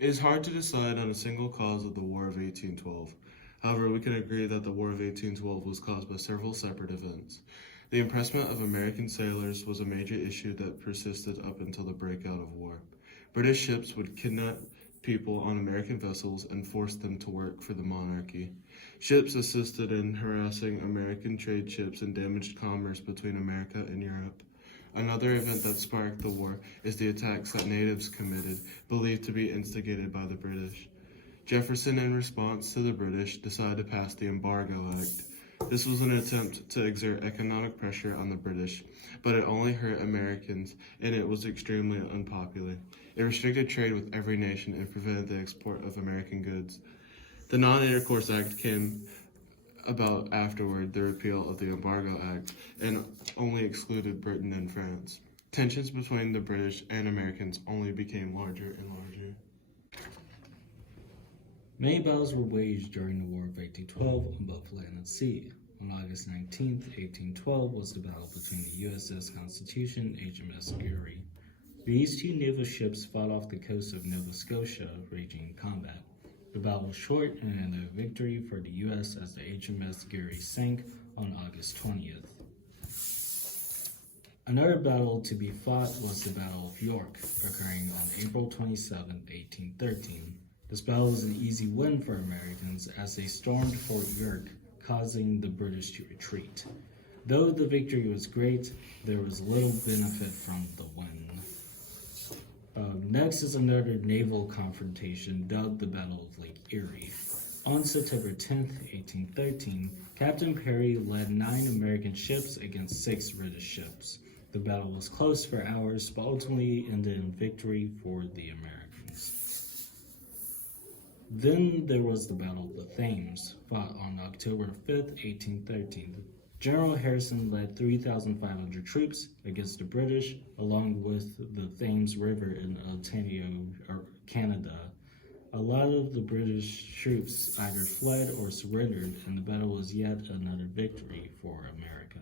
It is hard to decide on a single cause of the War of 1812. However, we can agree that the War of 1812 was caused by several separate events. The impressment of American sailors was a major issue that persisted up until the breakout of war. British ships would kidnap people on American vessels and force them to work for the monarchy. Ships assisted in harassing American trade ships and damaged commerce between America and Europe. Another event that sparked the war is the attacks that natives committed, believed to be instigated by the British. Jefferson, in response to the British, decided to pass the Embargo Act. This was an attempt to exert economic pressure on the British, but it only hurt Americans, and it was extremely unpopular. It restricted trade with every nation and prevented the export of American goods. The Non-Intercourse Act came about afterward the repeal of the Embargo Act and only excluded Britain and France. Tensions between the British and Americans only became larger and larger. Many battles were waged during the War of 1812 on both land and sea. On August 19, 1812 was the battle between the USS Constitution and HMS Geary. These two naval ships fought off the coast of Nova Scotia, raging in combat. The battle was short and ended a victory for the U.S. as the HMS Geary sank on August 20th. Another battle to be fought was the Battle of York, occurring on April 27, 1813. This battle was an easy win for Americans as they stormed Fort York, causing the British to retreat. Though the victory was great, there was little benefit from the win. Next is another naval confrontation dubbed the Battle of Lake Erie. On September 10, 1813, Captain Perry led 9 American ships against 6 British ships. The battle was close for hours, but ultimately ended in victory for the Americans. Then there was the Battle of the Thames, fought on October 5, 1813. General Harrison led 3,500 troops against the British, along with the Thames River in Ontario, Canada. A lot of the British troops either fled or surrendered, and the battle was yet another victory for America.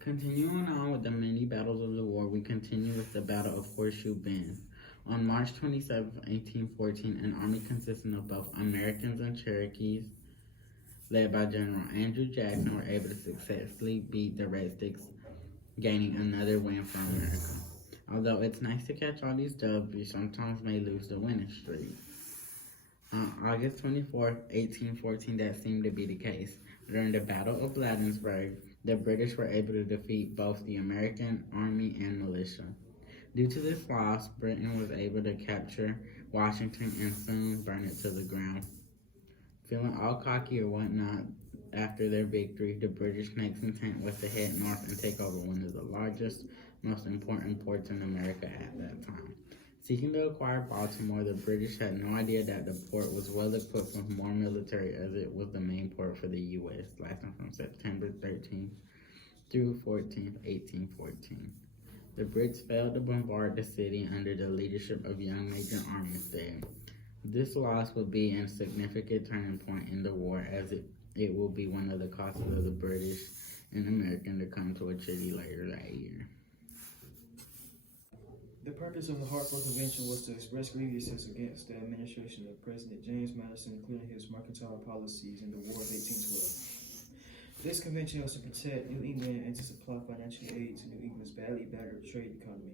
Continuing on with the many battles of the war, we continue with the Battle of Horseshoe Bend. On March 27, 1814, an army consisting of both Americans and Cherokees, led by General Andrew Jackson, were able to successfully beat the Red Sticks, gaining another win for America. Although it's nice to catch all these dubs, we sometimes may lose the winning streak. On August 24, 1814, that seemed to be the case. During the Battle of Bladensburg, the British were able to defeat both the American army and militia. Due to this loss, Britain was able to capture Washington and soon burn it to the ground. Feeling all cocky or whatnot after their victory, the British next intent was to head north and take over one of the largest, most important ports in America at that time. Seeking to acquire Baltimore, the British had no idea that the port was well equipped with more military, as it was the main port for the U.S., lasting from September 13th through 14th, 1814. The Brits failed to bombard the city under the leadership of young Major Armistead. This loss would be a significant turning point in the war, as it will be one of the causes of the British and American to come to a treaty later that year. The purpose of the Hartford Convention was to express grievances against the administration of President James Madison, including his mercantile policies in the War of 1812. This convention was to protect New England and to supply financial aid to New England's badly battered trade economy.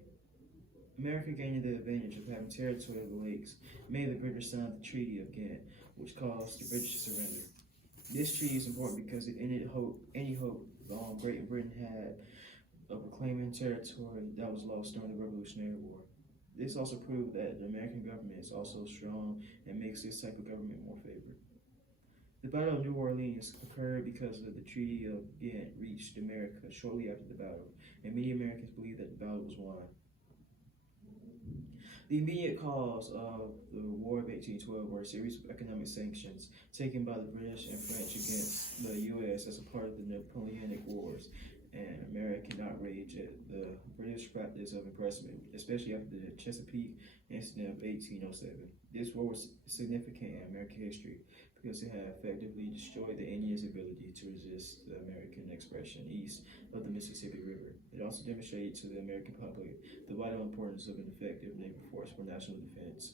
America, gaining the advantage of having territory over lakes, made the British sign the Treaty of Ghent, which caused the British to surrender. This treaty is important because it ended any hope Great Britain had of reclaiming territory that was lost during the Revolutionary War. This also proved that the American government is also strong and makes this type of government more favored. The Battle of New Orleans occurred because of the Treaty of Ghent reached America shortly after the battle, and many Americans believed that the battle was won. The immediate cause of the War of 1812 were a series of economic sanctions taken by the British and French against the U.S. as a part of the Napoleonic Wars, and American outrage at the British practice of imprisonment, especially after the Chesapeake Incident of 1807. This war was significant in American history because it had effectively destroyed the Indians' ability to resist the American expression east of the Mississippi River. It also demonstrated to the American public the vital importance of an effective naval force for national defense.